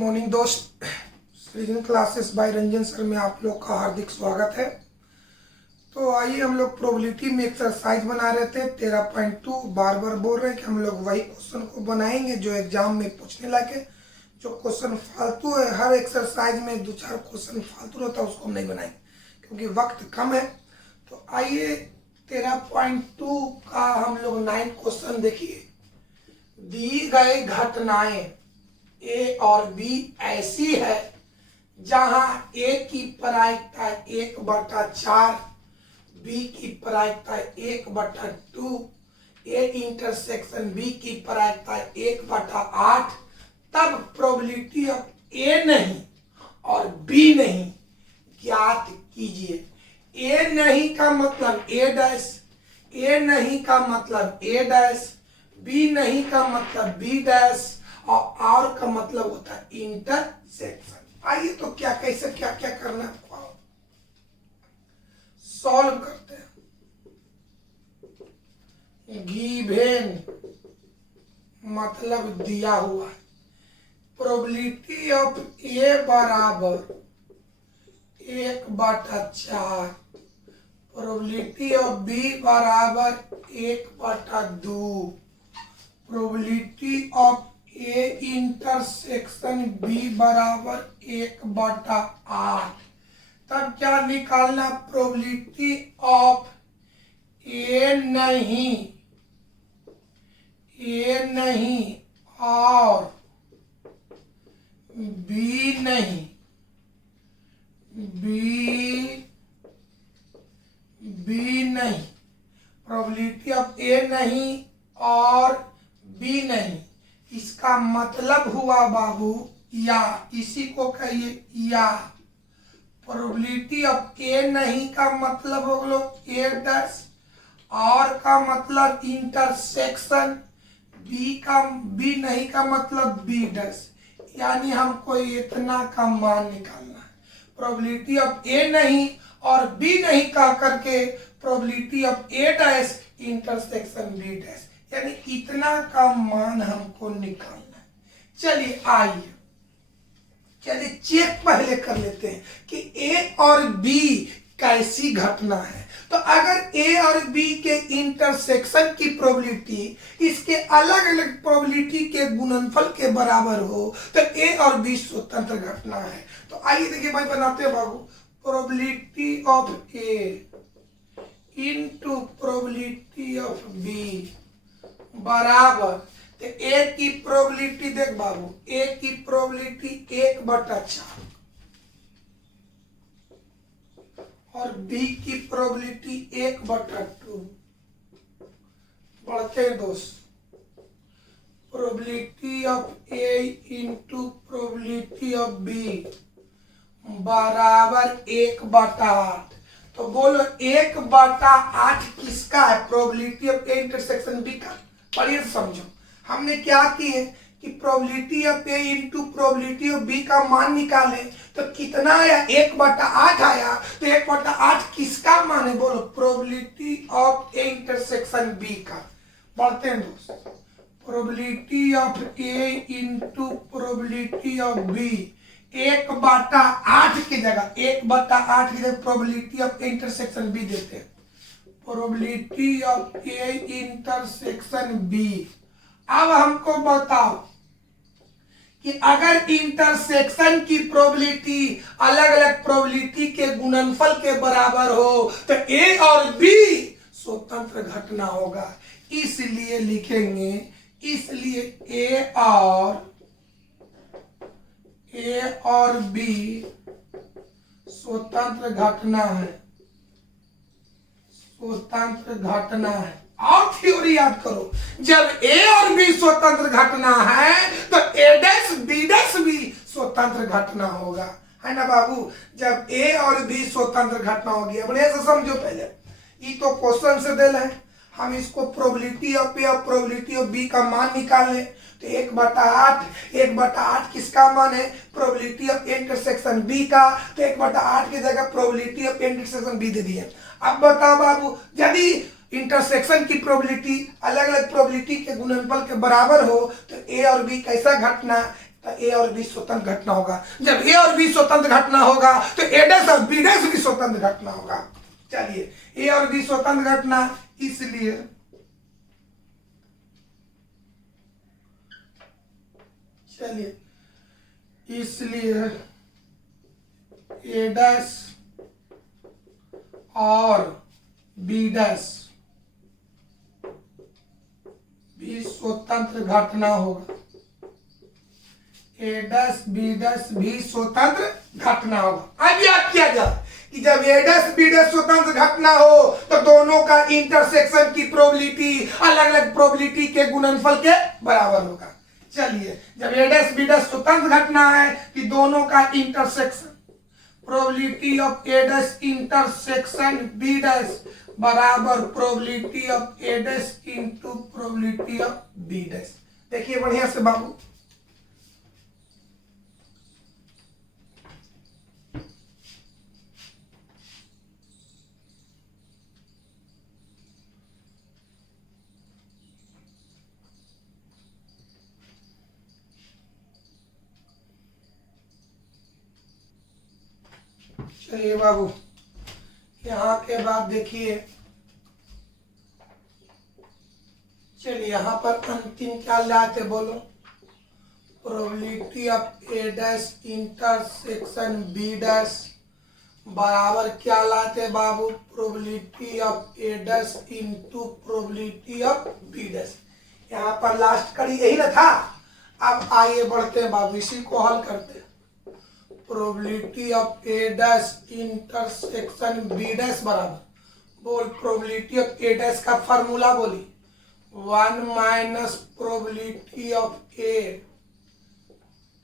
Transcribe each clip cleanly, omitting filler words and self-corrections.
Morning दोस्त, सृजन classes bye Ranjan sir में आप लोग का हार्दिक स्वागत है। तो आइए हम लोग प्रोबेबिलिटी में एक्सरसाइज बना रहे थे 13.2। बार बार बोल रहे हैं कि हम लोग वही क्वेश्चन को बनाएंगे जो एग्जाम में पूछने लगे। जो क्वेश्चन फालतू है, हर एक्सरसाइज में 2-4 क्वेश्चन फालतू रहता है, उसको हम नहीं बनाएंगे क्योंकि वक्त कम है। तो आइए 13.2 का हम लोग 9 क्वेश्चन देखिए। दी गई घटनाएं ए और बी ऐसी है जहां ए की प्रायिकता 1/4, बी की प्रायिकता 1/2, ए इंटरसेक्शन बी की प्रायिकता 1/8, तब प्रोबेबिलिटी ऑफ ए नहीं और बी नहीं ज्ञात कीजिए। ए नहीं का मतलब ए डैश, ए नहीं का मतलब ए डैश, बी नहीं का मतलब बी डैश और का मतलब होता है इंटरसेक्शन। आइए तो क्या कैसे क्या क्या करना है सॉल्व करते हैं। गिवेन मतलब दिया हुआ है। प्रोबेबिलिटी ऑफ ए बराबर 1/4, प्रोबेबिलिटी ऑफ बी बराबर 1/2, probability of A intersection B बराबर 1/8। तब क्या निकालना? प्रोबेबिलिटी ऑफ ए नहीं और बी नहीं, बी नहीं, प्रोबेबिलिटी ऑफ ए नहीं और बी नहीं। इसका मतलब हुआ बाबू या, इसी को कहिए या। प्रोबेबिलिटी ऑफ ए नहीं का मतलब हो लोग ए डैश, और का मतलब इंटरसेक्शन, बी नहीं का मतलब बी डैश। यानी हमको इतना का मान निकालना है। प्रोबेबिलिटी ऑफ ए नहीं और बी नहीं का करके probability of A dash intersection B dash, यानी इतना का मान हमको निकालना है। चलिए आइए, चलिए चेक पहले कर लेते हैं कि ए और बी कैसी घटना है। तो अगर ए और बी के इंटरसेक्शन की प्रोबेबिलिटी इसके अलग अलग प्रोबेबिलिटी के गुणनफल के बराबर हो तो ए और बी स्वतंत्र घटना है। तो आइए देखिए भाई, बनाते हैं बाबू। Probability of A into probability of B बराबर, तो ए की प्रोबेबिलिटी देख बाबू, ए की प्रोबेबिलिटी 1/4 और बी की प्रोबेबिलिटी 1/2। बढ़ते हैं दोस्त। Probability of A into probability of B बराबर 1/8। तो बोलो 1/8 किसका है? Probability of A intersection B का। पढ़िए समझो, हमने क्या किए कि probability of A into probability of B का मान निकाले। तो कितना आया? 1/8 आया। तो 1/8 किसका मान है? बोलो probability of A intersection B का। बढ़ते हैं दोस्त। Probability of A into probability of B 1/8 की जगह 1/8 की जगह probability of A intersection B देते हैं। Probability of A intersection B. अब हमको बताओ कि अगर इंटरसेक्शन की प्रोबेबिलिटी अलग अलग प्रोबेबिलिटी के गुणनफल के बराबर हो तो ए और बी स्वतंत्र घटना होगा। इसलिए लिखेंगे, इसलिए ए और बी स्वतंत्र घटना है, स्वतंत्र घटना है। और थ्योरी याद करो, जब ए और बी स्वतंत्र घटना है तो ए डैश बी डैश भी स्वतंत्र घटना होगा, है ना बाबू। जब ए और बी स्वतंत्र घटना होगी, बढ़िया से समझो। पहले ये तो क्वेश्चन से दिल है, हम इसको प्रोबेबिलिटी ऑफ ए और प्रोबेबिलिटी ऑफ बी का मान निकाल लें। तो 1/8 किसका मान है? प्रोबेबिलिटी ऑफ इंटरसेक्शन बी का। तो 1/8 की जगह प्रोबेबिलिटी ऑफ इंटरसेक्शन बी दे दिए। अब बताओ बाबू, यदि इंटरसेक्शन की प्रोबेबिलिटी अलग अलग प्रोबेबिलिटी के गुणनफल के बराबर हो तो ए और बी कैसा घटना? तो ए और बी स्वतंत्र घटना होगा। जब ए और बी स्वतंत्र घटना होगा तो ए डैश और बी डैश भी स्वतंत्र घटना होगा। चलिए, ए और बी स्वतंत्र घटना, इसलिए ए डैश और बी डैश भी स्वतंत्र घटना होगा। ए डैश बी डैश भी स्वतंत्र घटना होगा। अब याद किया जाए कि जब ए डैश बी डैश स्वतंत्र घटना हो तो दोनों का इंटरसेक्शन की प्रोबेबिलिटी अलग अलग प्रोबेबिलिटी के गुणनफल के बराबर होगा। चलिए, जब ए डैश बी डैश स्वतंत्र घटना है कि दोनों का intersection, probability of A dash intersection B dash बराबर probability of A dash into probability of B dash. देखिए बढ़िया से बाबू, चलिए बाबू, यहाँ के बाद देखिए, चलिए यहाँ पर अंतिम क्या लाते बोलो, probability of A dash intersection B dash बराबर क्या लाते बाबू, probability of A dash into probability of B dash. यहाँ पर लास्ट कड़ी यही ना था। अब आइए बढ़ते हैं बाबू, इसी को हल करते हैं। Probability of A dash intersection B dash बराबर, बोल प्रोबेबिलिटी ऑफ ए डैश का फार्मूला बोली, 1 minus probability of A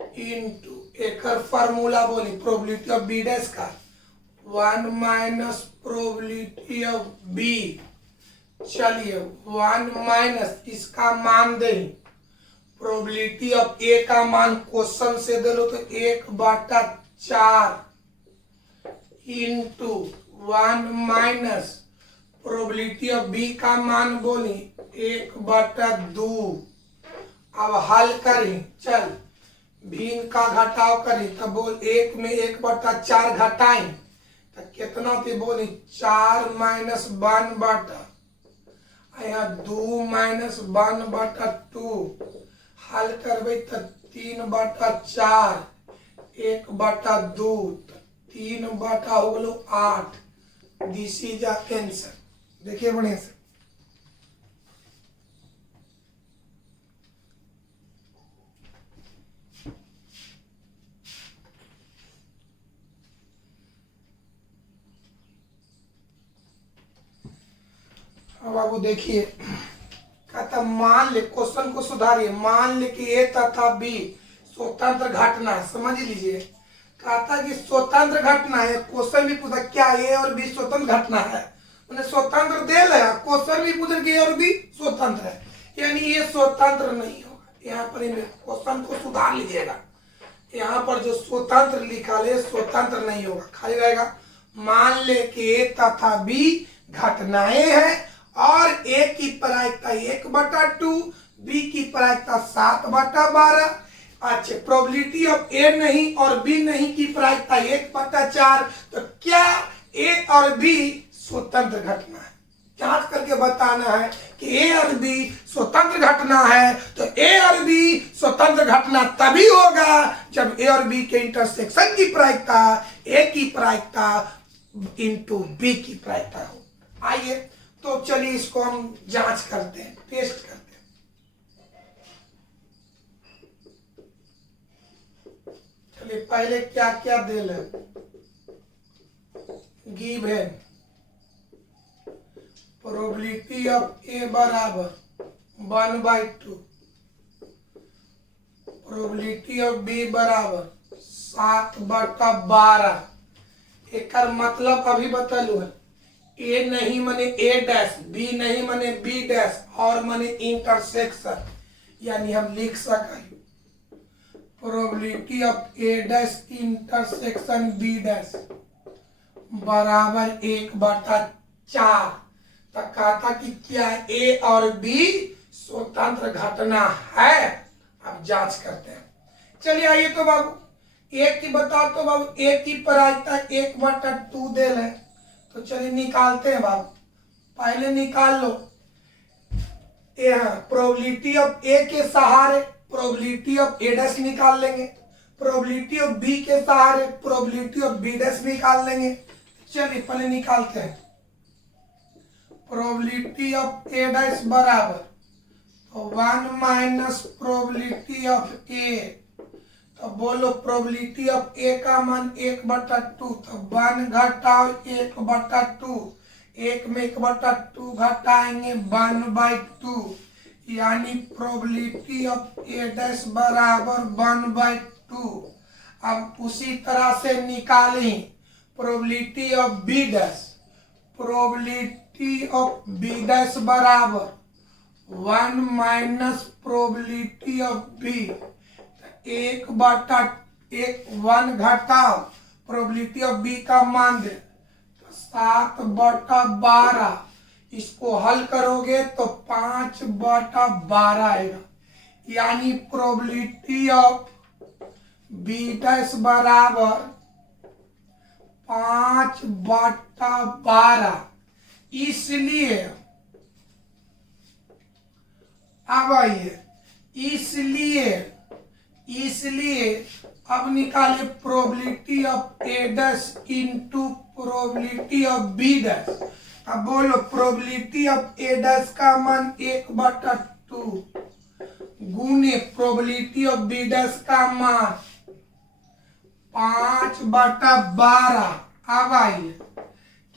into एकर फार्मूला बोली प्रोबेबिलिटी ऑफ बी डैश का 1 माइनस प्रोबेबिलिटी ऑफ बी। चलिए 1 माइनस इसका मान दे, प्रोबेबिलिटी ऑफ ए का मान क्वेश्चन से दे लो तो 1/4 into 1 minus probability of B का मान बोली 1/2। अब हल करें, चल भिन्न का घटाव करें तो बोल 1 में 1/4 घटाएं तो कितना थी बोली 4 माइनस 1/, यहाँ 2 माइनस 1/2। हल करबे तो 3/4 1/2 3 हो गलो 8। This is answer. देखिए बढ़िया से, बाबू देखिए, कहता मान ले, क्वेश्चन को सुधारिए, मान ले कि ए तथा बी स्वतंत्र घटना है। समझ लीजिए, कहता कि स्वतंत्र घटना है। क्वेश्चन भी पूछा क्या ए और बी स्वतंत्र घटना है, उन्हें स्वतंत्र दे लिया। क्वेश्चन भी पूछा कि ए और बी स्वतंत्र है, यानी ये स्वतंत्र नहीं होगा। यहाँ पर क्वेश्चन को सुधार लीजिएगा, यहाँ पर जो स्वतंत्र लिखा ले स्वतंत्र नहीं होगा, खाली रहेगा मान ले कि ए तथा बी घटनाएं हैं और ए की प्रायिकता 1/2, बी की प्रायिकता 7/12। अच्छा, प्रोबेबिलिटी ऑफ ए नहीं और बी नहीं की प्रायिकता 1/4। तो क्या ए और बी स्वतंत्र घटना है? जांच करके बताना है कि ए और बी स्वतंत्र घटना है। तो ए और बी स्वतंत्र घटना तभी होगा जब ए और बी के इंटरसेक्शन की प्रायिकता ए की प्रायिकता इंटू बी की प्रायिकता हो। आइए तो चलिए इसको हम जांच करते हैं, टेस्ट करते हैं। चलिए पहले क्या क्या दे ले, गिवन प्रोबेबिलिटी ऑफ ए बराबर 1/2, प्रोबेबिलिटी ऑफ बी बराबर 7/12। एकर मतलब अभी बतलू है, ए नहीं मने ए डैश, बी नहीं मने बी डैश और मने इंटरसेक्शन, यानी हम लिख सकें probability of A dash intersection B dash बराबर 1/4। तो कहता कि क्या ए और बी स्वतंत्र घटना है? अब जांच करते हैं। चलिए आइए तो बाबू एक की बताओ तो बाबू, एक की प्रायिकता 1/2 देल है, तो चलिए निकालते हैं बाबू। पहले निकाल लो प्रोबेबिलिटी ऑफ ए के सहारे प्रोबेबिलिटी ऑफ ए डैश निकाल लेंगे, प्रोबेबिलिटी ऑफ बी के सहारे प्रोबेबिलिटी ऑफ बी डैश निकाल लेंगे। चलिए पहले निकालते हैं। प्रोबेबिलिटी ऑफ ए डैश बराबर तो 1 माइनस प्रोबेबिलिटी ऑफ ए, तो बोलो प्रोबेबिलिटी ऑफ ए का मान 1/2, तो 1 घटाओ 1/2, 1 में 1/2 घटाएंगे 1/2, यानी प्रोबेबिलिटी ऑफ ए डैश बराबर 1/2। अब उसी तरह से निकालें probability of B dash, probability of B dash बराबर 1 माइनस प्रोबेबिलिटी ऑफ बी, 1 घटाओ प्रोबेबिलिटी ऑफ बी का मान दे 7/12, इसको हल करोगे तो 5/12 आएगा, यानी प्रोबेबिलिटी ऑफ बी डैश बराबर 5/12। इसलिए अब आइए, इसलिए अब निकाले probability of A dash into probability of B dash. अब बोलो प्रोबेबिलिटी ऑफ ए डैश का मान 1/2 गुने प्रोबेबिलिटी ऑफ बी डैश का मान 5/12। अब आइए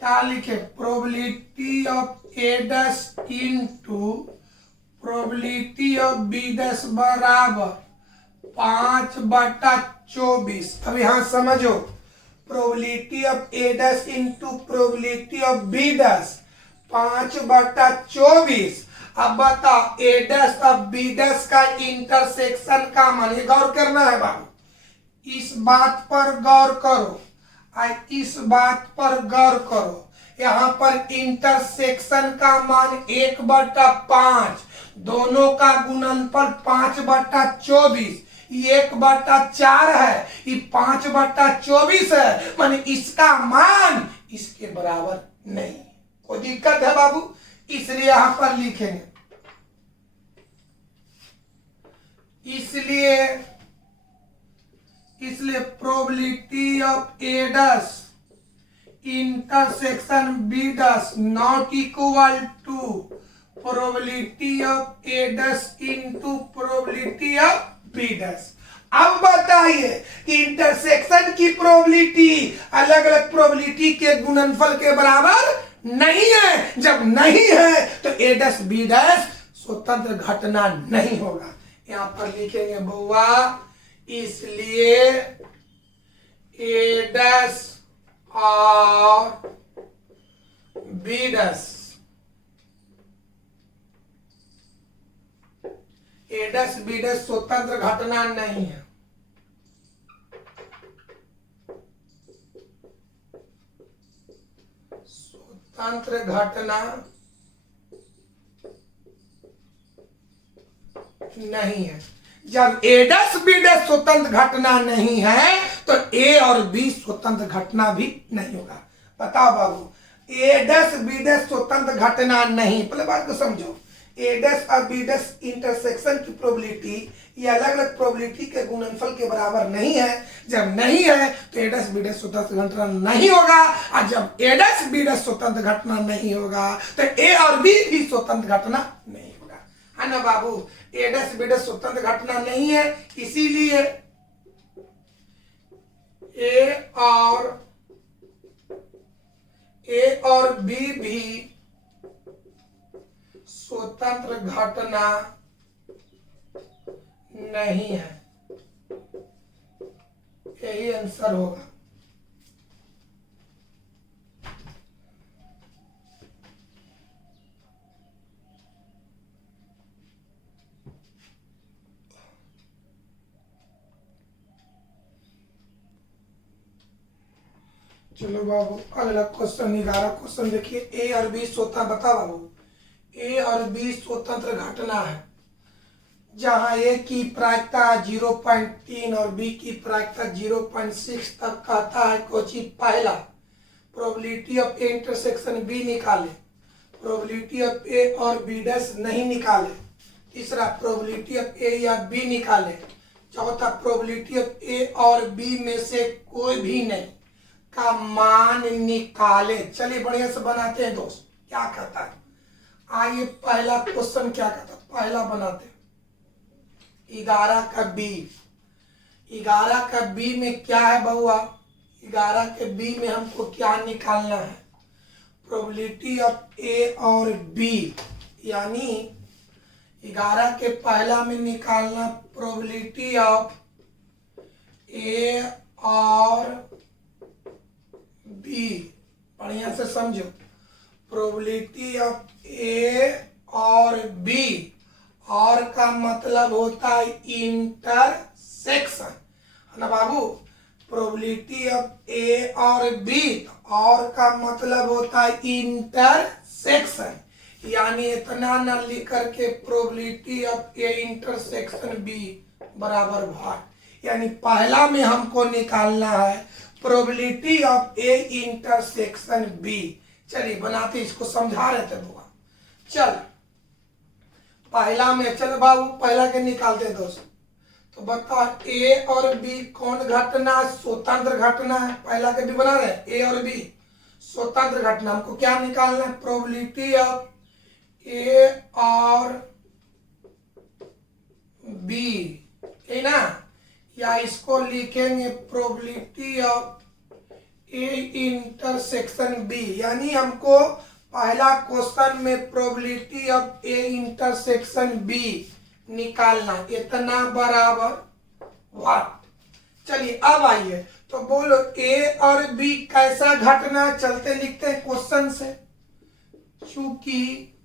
क्या लिखे, probability of A dash into probability of B dash बराबर 5/24। अब यहां समझो, probability of A dash into probability of B dash 5/24। अब बताओ ए डैश और बी डैश का इंटरसेक्शन का मान, ये गौर करना है बाबू, इस बात पर गौर करो, इस बात पर गौर करो। यहाँ पर इंटरसेक्शन का मान 1/5, दोनों का गुणनफल 5/24, 1/4 है, ये 5/24 है, माने इसका मान इसके बराबर नहीं। कोई दिक्कत है बाबू? इसलिए यहां पर लिखेंगे, इसलिए probability of A dash intersection B dash not equal to probability of A dash into probability of B dash. अब बताइए कि इंटरसेक्शन की प्रोबेबिलिटी अलग अलग प्रोबेबिलिटी के गुणनफल के बराबर नहीं है। जब नहीं है तो ए डैश बी डैश स्वतंत्र घटना नहीं होगा। यहां पर लिखेंगे बउआ, इसलिए ए डैश और बी डैश, ए डैश बी डैश स्वतंत्र घटना नहीं है। स्वतंत्र घटना नहीं है। जब ए डैश बी डैश स्वतंत्र घटना नहीं है तो ए और बी स्वतंत्र घटना भी नहीं होगा। बताओ बाबू, ए डैश बी डैश स्वतंत्र घटना नहीं, पहले बात को समझो। ए डैश और बी डैश इंटरसेक्शन की प्रोबेबिलिटी ये अलग अलग प्रोबेबिलिटी के गुणनफल के बराबर नहीं है। जब नहीं है तो ए डैश बी डैश स्वतंत्र घटना नहीं होगा, और जब ए डैश बी डैश स्वतंत्र घटना नहीं होगा तो ए और बी भी स्वतंत्र घटना नहीं होगा, है ना बाबू। ए डैश बी डैश स्वतंत्र घटना नहीं है, इसीलिए ए और बी भी स्वतंत्र घटना नहीं है। यही आंसर होगा। चलो बाबू अगला क्वेश्चन निकाला। क्वेश्चन देखिए, ए और बी स्वतंत्र, बता बाबू, ए और बी स्वतंत्र घटना है। जहां ए की प्रायिकता 0.3 और बी की प्रायिकता 0.6 तक कहता है कोची पहला probability of A intersection B निकाले, प्रोबेबिलिटी ऑफ ए और बी डैश नहीं निकाले, तीसरा प्रोबेबिलिटी ऑफ ए या बी निकाले, चौथा प्रोबेबिलिटी ऑफ ए और बी में से कोई भी नहीं का मान निकाले। चलिए बढ़िया से बनाते हैं दोस्त, क्या कहता है आइए पहला क्वेश्चन क्या कहता है, पहला बनाते हैं 11 का बी, 11 का बी में क्या है बहुआ, 11 के बी में हमको क्या निकालना है, प्रोबेबिलिटी ऑफ ए और बी, यानी 11 के पहला में निकालना प्रोबेबिलिटी ऑफ ए और बी, बढ़िया से समझो, प्रोबेबिलिटी ऑफ ए और बी, और का मतलब होता है इंटरसेक्शन, है ना बाबू, प्रोबेबिलिटी ऑफ ए और बी, और का मतलब होता है इंटरसेक्शन, यानी इतना न लिख करके probability of A intersection B बराबर भाग, यानी पहला में हमको निकालना है probability of A intersection B. चलिए बनाते, इसको समझा रहे थे बुआ। चल पहला में, चल बाबू पहला के निकालते हैं दोस्त, तो बता ए और बी कौन घटना, स्वतंत्र घटना है, पहला के भी बना रहे हैं ए और बी स्वतंत्र घटना, हमको क्या निकालना है प्रोबेबिलिटी ऑफ ए और बी, है ना, या इसको लिखेंगे probability of A intersection B, यानी हमको पहला क्वेश्चन में probability of A intersection B निकालना, इतना बराबर व्हाट। चलिए अब आइए तो बोलो ए और बी कैसा घटना, चलते लिखते हैं क्वेश्चन से, चूंकि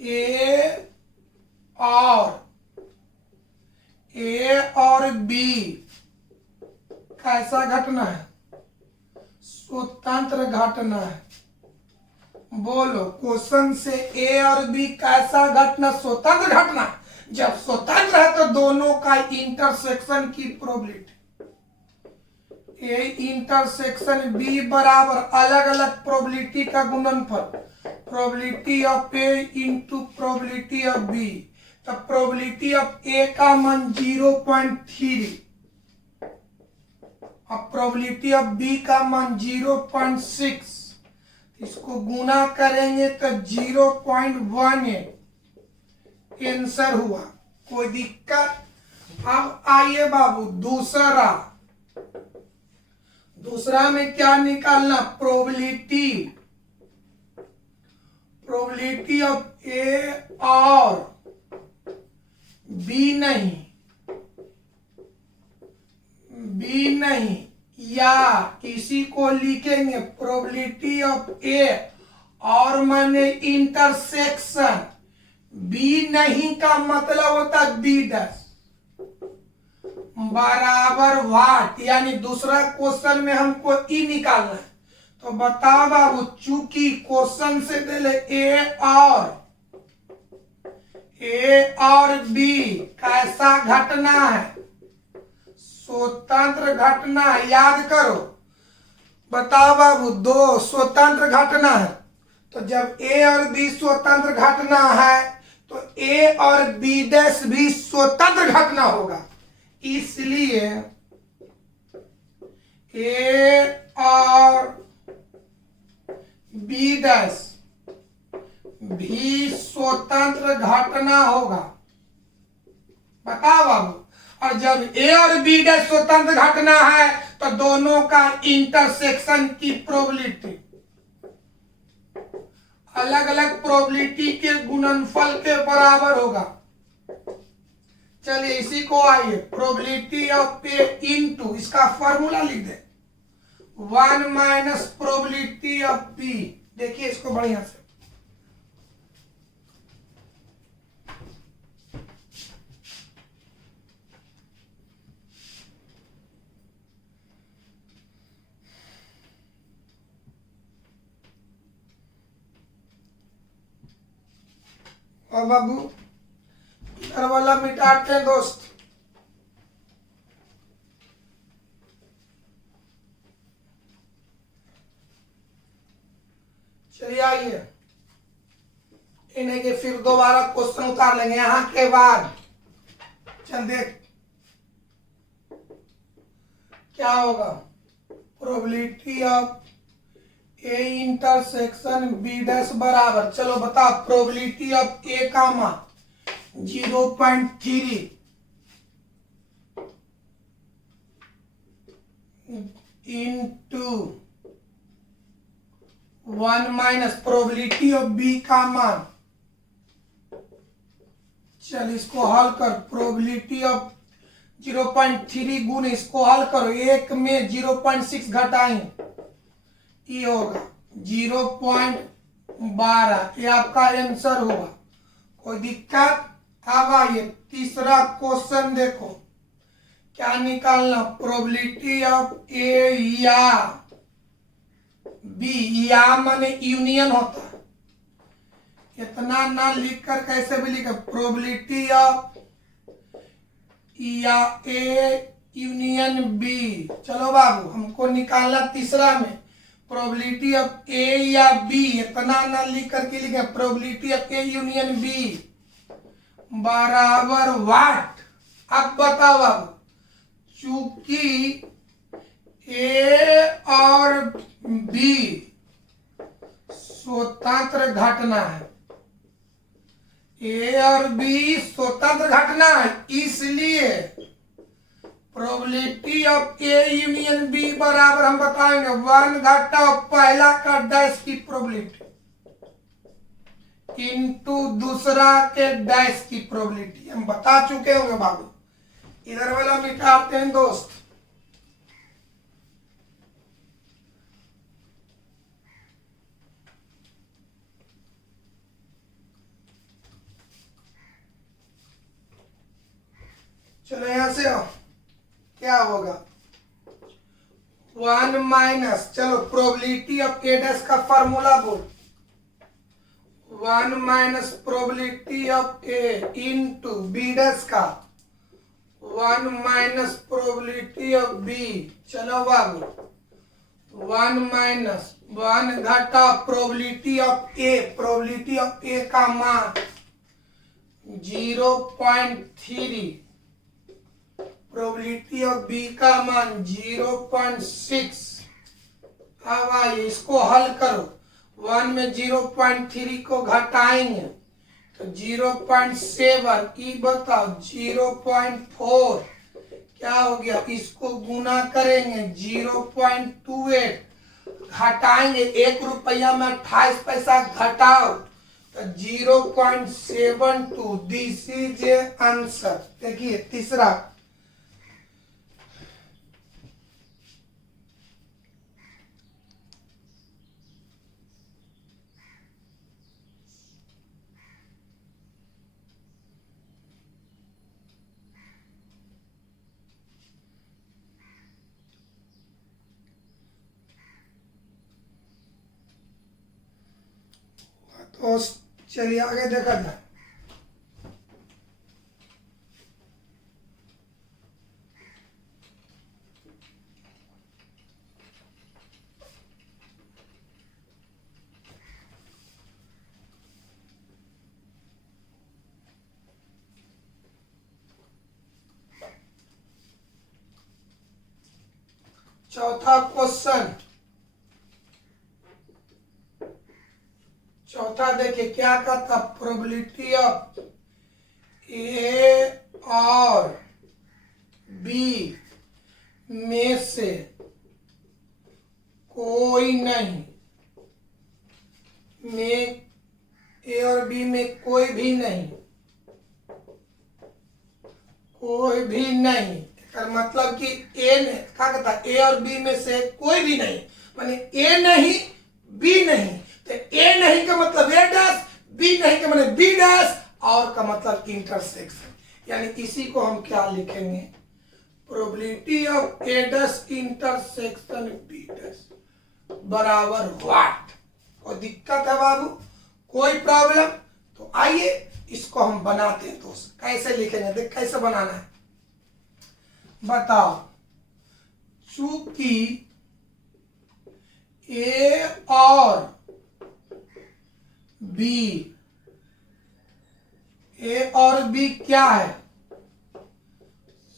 ए और बी कैसा घटना है, स्वतंत्र घटना है, बोलो क्वेश्चन से ए और बी कैसा घटना, स्वतंत्र घटना, जब स्वतंत्र है तो दोनों का इंटरसेक्शन की प्रोबेबिलिटी ए इंटरसेक्शन बी बराबर अलग अलग प्रोबेबिलिटी का गुणनफल, probability of A into probability of B, तो प्रोबेबिलिटी ऑफ ए का मान 0.3 और प्रोबेबिलिटी ऑफ बी का मान 0.6, इसको गुना करेंगे तो 0.18 आंसर हुआ, कोई दिक्कत। अब आइए बाबू दूसरा में क्या निकालना, प्रोबेबिलिटी ऑफ ए और बी नहीं, या इसी को लिखेंगे प्रोबेबिलिटी ऑफ ए और माने इंटरसेक्शन बी नहीं का मतलब होता है बी डैश बराबर व्हाट, यानी दूसरा क्वेश्चन में हमको ई निकालना है, तो बताओ बाबू चूंकि क्वेश्चन से पहले ए और बी कैसा घटना है, स्वतंत्र घटना है, याद करो, बताओ बाबू दो स्वतंत्र घटना है, तो जब ए और बी स्वतंत्र घटना है तो ए और बी डैश भी स्वतंत्र घटना होगा, इसलिए ए और बी डैश भी स्वतंत्र घटना होगा, बताओ बाबू, और जब ए और बी डैश स्वतंत्र घटना है तो दोनों का इंटरसेक्शन की प्रोबेबिलिटी अलग अलग प्रोबेबिलिटी के गुणनफल के बराबर होगा। चलिए इसी को आइए प्रोबेबिलिटी ऑफ ए इनटू, इसका फॉर्मूला लिख दे 1 माइनस प्रोबेबिलिटी ऑफ बी, देखिए इसको बढ़िया से, और बाबू इधर वाला मिटाते हैं दोस्त। चलिए आइए, इन्हें के फिर दोबारा क्वेश्चन उतार लेंगे यहां के बाद। चल देख क्या होगा। Probability of A intersection B dash बराबर, चलो बताओ, प्रोबेबिलिटी ऑफ ए का मान 0.3 into 1 minus probability of B का मान, चल इसको हल कर। प्रोबेबिलिटी ऑफ 0.3 गुण इसको हल करो, एक में 0.6 घटाएंगे, ये होगा 0.12, ये आपका आंसर होगा। कोई दिक्कत? अब आइए तीसरा क्वेश्चन देखो क्या निकालना। प्रोबेबिलिटी ऑफ ए या बी, या माने यूनियन होता है, इतना ना लिखकर कैसे भी लिखे। प्रोबेबिलिटी ऑफ या ए यूनियन बी, चलो बाबू हमको निकालना तीसरा में प्रोबेबिलिटी ऑफ ए या बी, इतना ना लिख करके लिखे। Probability of A union B बराबर व्हाट। अब बताओ बाबू, चूंकि ए और बी स्वतंत्र घटना है, ए और बी स्वतंत्र घटना है, इसलिए probability of A union B बराबर हम बताएंगे 1 घटाओ पहला का डैश की प्रोबेबिलिटी इनटू दूसरा के डैश की प्रोबेबिलिटी। हम बता चुके होंगे बाबू, इधर वाला मिटाते हैं दोस्त। चलो यहां से आओ, क्या होगा 1 माइनस, चलो प्रोबेबिलिटी ऑफ ए डैश का फार्मूला बोल, 1 minus probability of A into B dash का 1 माइनस प्रोबेबिलिटी ऑफ बी। चलो बाबू 1 माइनस 1 घटा probability of A, probability of A का मान 0.3, प्रोबेबिलिटी ऑफ बी का मान 0.6। अब आइए इसको हल करो, 1 में 0.3 को घटाएंगे तो 0.7, ई बताओ 0.4, क्या हो गया, इसको गुना करेंगे 0.28, घटाएंगे 1 रुपया में 28 पैसा घटाओ तो 0.72, दिस इज आंसर। देखिए तीसरा, तो चलिए आगे देखा जाए। चौथा क्वेश्चन, चौथा देखिए क्या कहता, प्रोबेबिलिटी ऑफ ए और बी में से कोई नहीं, में ए और बी में कोई भी नहीं, कोई भी नहीं, मतलब कि ए ने क्या कहता, ए और बी में से कोई भी नहीं, माने ए नहीं बी नहीं, तो ए नहीं का मतलब ए डैश, बी नहीं का मतलब बी डैश, और का मतलब इंटरसेक्शन, यानी इसी को हम क्या लिखेंगे, probability of A dash intersection B dash बराबर व्हाट। कोई दिक्कत है बाबू, कोई प्रॉब्लम? तो आइए इसको हम बनाते हैं दोस्त। कैसे लिखेंगे, देख कैसे बनाना है, बताओ। चूंकि ए और बी, ए और बी क्या है,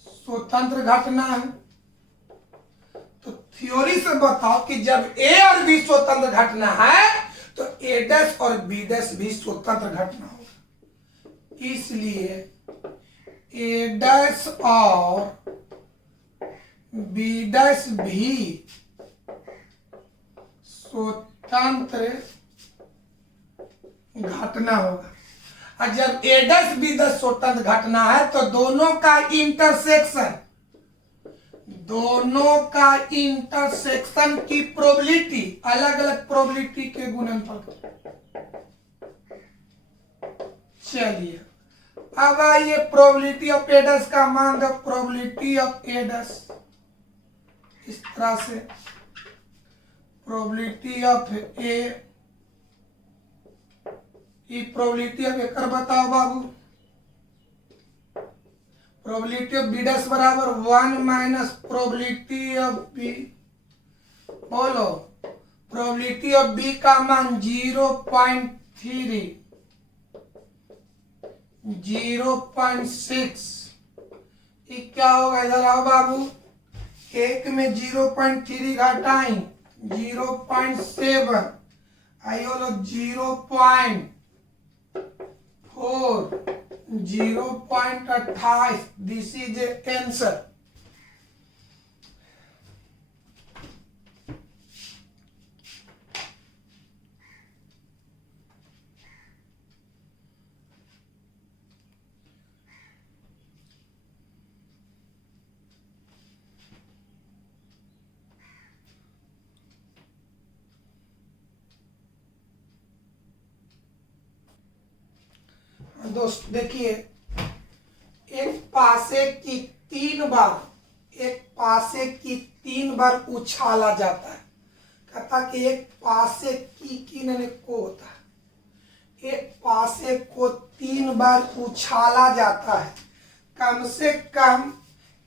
स्वतंत्र घटना है। तो थ्योरी से बताओ कि जब ए और बी स्वतंत्र घटना है तो ए डैश और बी डैश भी स्वतंत्र घटना होगा। इसलिए ए डैश और बी डैश भी स्वतंत्र घटना होगा। और जब ए डैश बी डैश स्वतंत्र घटना है तो दोनों का इंटरसेक्शन की प्रोबेबिलिटी अलग अलग प्रोबेबिलिटी के गुणनफल। चलिए अब आइए प्रोबेबिलिटी ऑफ ए डैश का मान दो, प्रोबेबिलिटी ऑफ ए डैश इस तरह से, probability of A, probability of A कर बताओ बाबू। प्रोबेबिलिटी ऑफ बी डैश बराबर 1 माइनस प्रोबेबिलिटी ऑफ बी। बोलो, प्रोबेबिलिटी ऑफ बी का मान 0.3, 0.6। ये क्या होगा, इधर आओ बाबू। एक में 0.3 घटाएं 0.7, आई बोलो 0.4, 0.28। This is A answer. दोस्त देखिए, एक पासे की 3 बार उछाला जाता है। कहता कि एक पासे की ने को होता है, एक पासे को 3 बार उछाला जाता है। कम से कम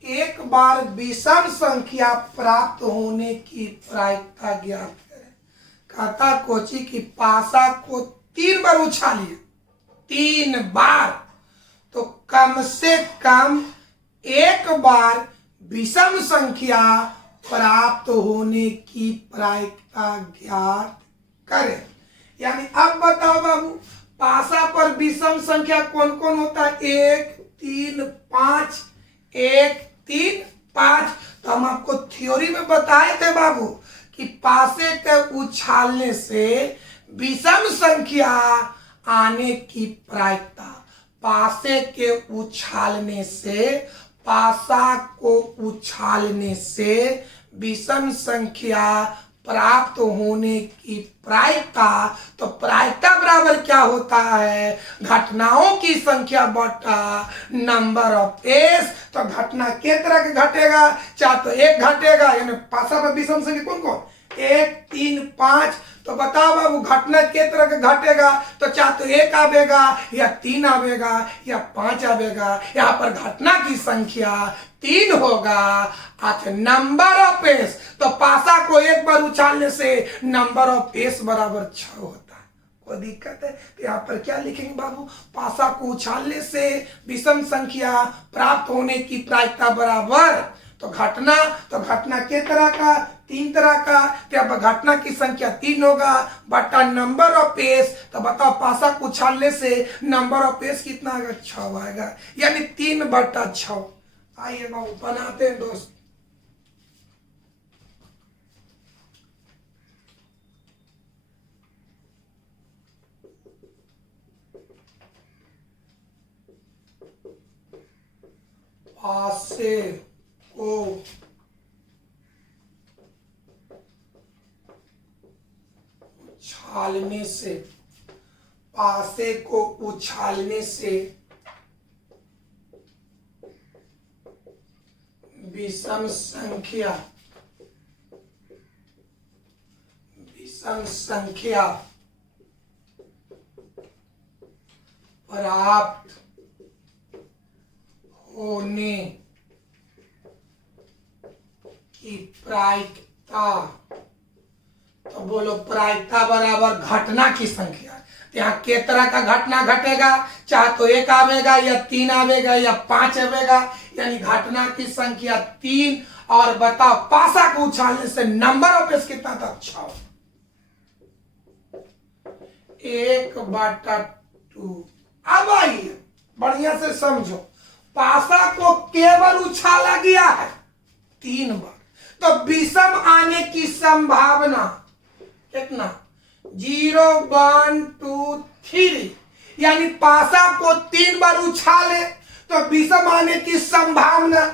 एक बार विषम संख्या प्राप्त होने की प्रायिकता ज्ञात करें। कहता कोची की पासा को 3 बार उछालिए, 3 बार, तो कम से कम एक बार विषम संख्या प्राप्त होने की प्रायिकता ज्ञात करें। यानी अब बताओ बाबू, पासा पर विषम संख्या कौन कौन होता है, 1 3 5, 1 3 5। तो हम आपको थ्योरी में बताए थे बाबू कि पासे के उछालने से विषम संख्या आने की प्रायिकता, पासे के उछालने से, पासा को उछालने से विषम संख्या प्राप्त होने की प्रायिकता। तो प्रायिकता बराबर क्या होता है, घटनाओं की संख्या बटा नंबर ऑफ एस। तो घटना के तरह के घटेगा, चाहे तो एक घटेगा, यानी पासा पर विषम संख्या कौन कौन, 1 3 5। तो बताओ बाबू घटना के तरह के घटेगा, तो चाहे तो 1 आवेगा या 3 आवेगा या 5 आवेगा। यहाँ पर घटना की संख्या 3 होगा। अच्छा, नंबर ऑफ एस, तो पासा को एक बार उछालने से नंबर ऑफ एस बराबर 6 होता है। कोई दिक्कत है तो यहाँ पर क्या लिखेंगे बाबू, पासा को उछालने से विषम संख्या प्राप्त होने की प्रायिकता बराबर, तो घटना के तरह का, 3 तरह का, तो अब घटना की संख्या 3 होगा बटा नंबर ऑफ एस। तो बताओ पासा को उछालने से नंबर ऑफ एस कितना आएगा, 6 आएगा, यानी 3/6। आइए बाबू बनाते हैं दोस्त। पासे को उछालने से, पासे को उछालने से विषम संख्या प्राप्त होने की प्रायिकता, तो बोलो प्रायिकता बराबर घटना की संख्या। यहाँ के तरह का घटना घटेगा, चाहे तो 1 आवेगा या 3 आवेगा या 5 आवेगा, यानी घटना की संख्या 3। और बताओ पासा को उछालने से नंबर ऑफ स्पेस कितना था? 6। 1/2। अब आइए बढ़िया से समझो, पासा को केवल उछाला गया है 3 बार, तो विषम आने की संभावना कितना? 0 1 2 3, यानी पासा को 3 बार उछाले तो विषम आने की संभावना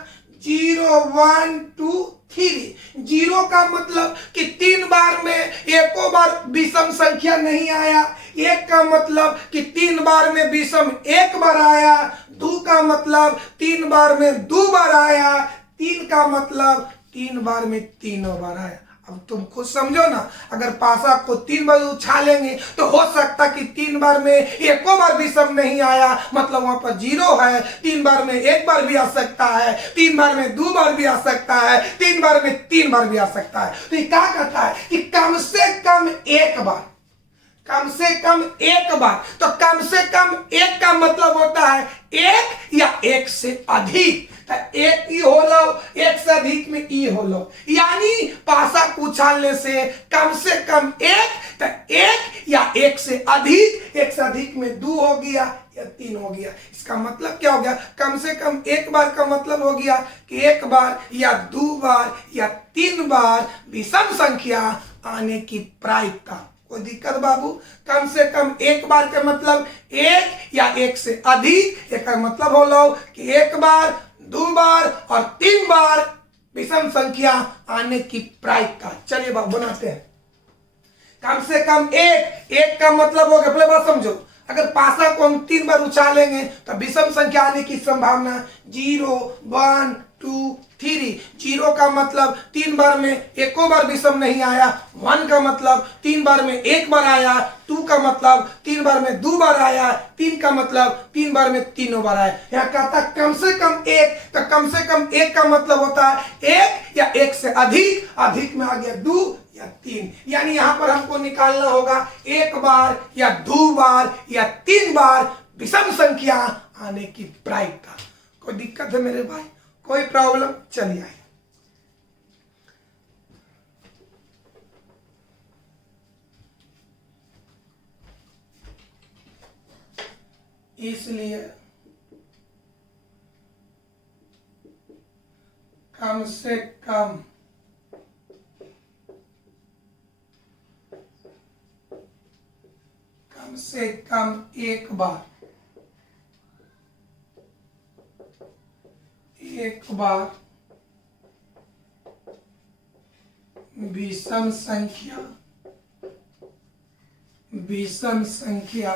0 1 2 3। 0 का मतलब कि 3 बार में एको बार विषम संख्या नहीं आया। 1 का मतलब कि 3 बार में विषम 1 बार आया। 2 का मतलब 3 बार में 2 बार आया। 3 का मतलब 3 बार में 3 बार आया। अब तुम खुद समझो ना, अगर पासा को 3 बार उछालेंगे तो हो सकता कि 3 बार में एको बार विषम नहीं आया, मतलब वहां पर 0 है। 3 बार में 1 बार भी आ सकता है, 3 बार में 2 बार भी आ सकता है, 3 बार में 3 बार भी आ सकता है। तो ये क्या कहता है कि कम से कम 1 बार, कम से कम 1 बार। तो कम से कम 1 का मतलब होता है 1 या 1 से अधिक। तो 1 ई हो लो, 1 से अधिक में ई हो लो, यानी पासा को उछालने से कम 1, तो 1 या 1 से अधिक। 1 से अधिक में 2 हो गया या 3 हो गया। इसका मतलब क्या हो गया? कम से कम 1 बार का मतलब हो गया कि 1 बार या 2 बार या 3 बार विषम संख्या आने की प्रायिकता। कोई दिक्कत बाबू? कम से कम 1 बार का मतलब 1 या 1 से अधिक। एक मतलब हो लो कि 1 बार, 2 बार और 3 बार विषम संख्या आने की प्रायिकता। चलिए बाबू बनाते हैं। कम से कम 1 का मतलब हो गया, पहले बात समझो, अगर पासा को हम 3 बार उछालेंगे तो विषम संख्या आने की संभावना 0 1 2 3। 0 का मतलब 3 बार में एको बार विषम नहीं आया। 1 का मतलब 3 बार में 1 बार आया। 2 का मतलब 3 बार में 2 बार आया। 3 का मतलब 3 बार में 3 बार आया। यहाँ कहता कम से कम 1, तो कम से कम 1 का मतलब होता है 1 या 1 से अधिक। अधिक में आ गया 2 या 3, यानी यहां पर हमको निकालना होगा 1 बार या 2 बार या 3 बार विषम संख्या आने की प्रायिकता। कोई दिक्कत है मेरे भाई? कोई प्रॉब्लम? चलिए आइए। इसलिए कम से कम एक बार विषम संख्या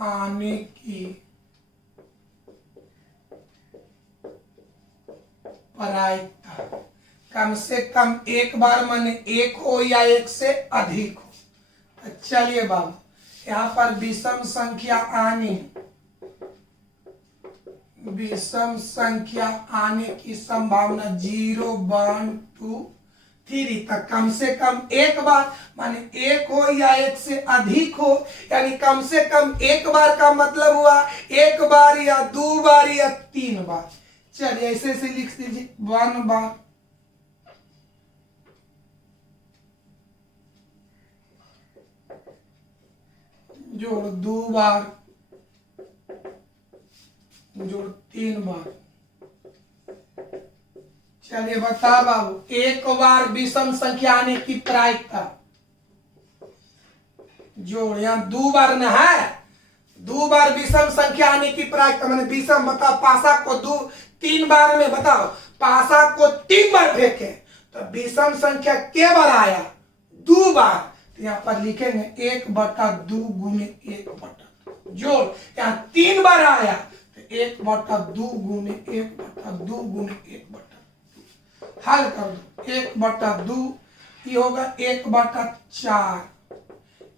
आने की प्रायिकता। कम से कम 1 बार माने 1 हो या 1 से अधिक हो। तो चलिए बाबू, यहाँ पर विषम संख्या आने की संभावना 0 1 2 3 तक। कम से कम 1 बार माने 1 हो या 1 से अधिक हो, यानी कम से कम 1 बार का मतलब हुआ 1 बार या 2 बार या 3 बार। चलिए ऐसे ऐसे लिख दीजिए, 1 बार, जोड़ 2 बार, जोड़ 3 बार। चलिए बता बाबू, 1 बार विषम संख्या आने की प्रायिकता, जोड़ यहाँ 2 बार न है, 2 बार विषम संख्या आने की प्रायिकता मैंने विषम। बताओ पासा को 3 बार में, बताओ पासा को 3 बार फेंके तो विषम संख्या के बार आया? 2 बार। तो यहाँ पर लिखेंगे 1/2 गुने 1/2, जोड़ यहाँ 3 बार आया तो 1/2 गुने 1/2 गुने 1/2। हल कर दो, 1/2 ये होगा 1/4,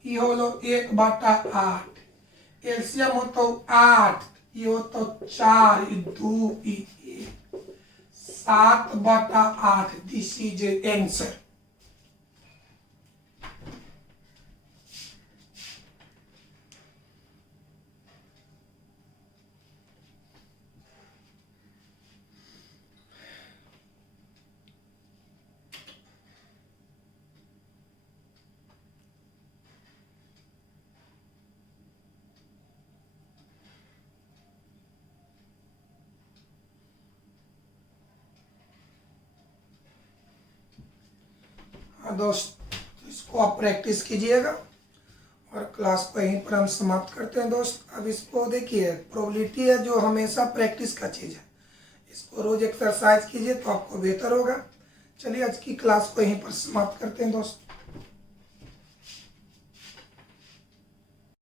ये होलो 1/8, एलसीएम हो तो 8, ये हो तो 4, ये 2, ये 1, 7/8, दिस इज आंसर। हाँ दोस्त, तो इसको आप प्रैक्टिस कीजिएगा और क्लास को यहीं पर हम समाप्त करते हैं दोस्त। अब इसको देखिए, प्रोबेबिलिटी है जो हमेशा प्रैक्टिस का चीज़ है, इसको रोज एक्सरसाइज कीजिए तो आपको बेहतर होगा। चलिए आज की क्लास को यहीं पर समाप्त करते हैं दोस्त।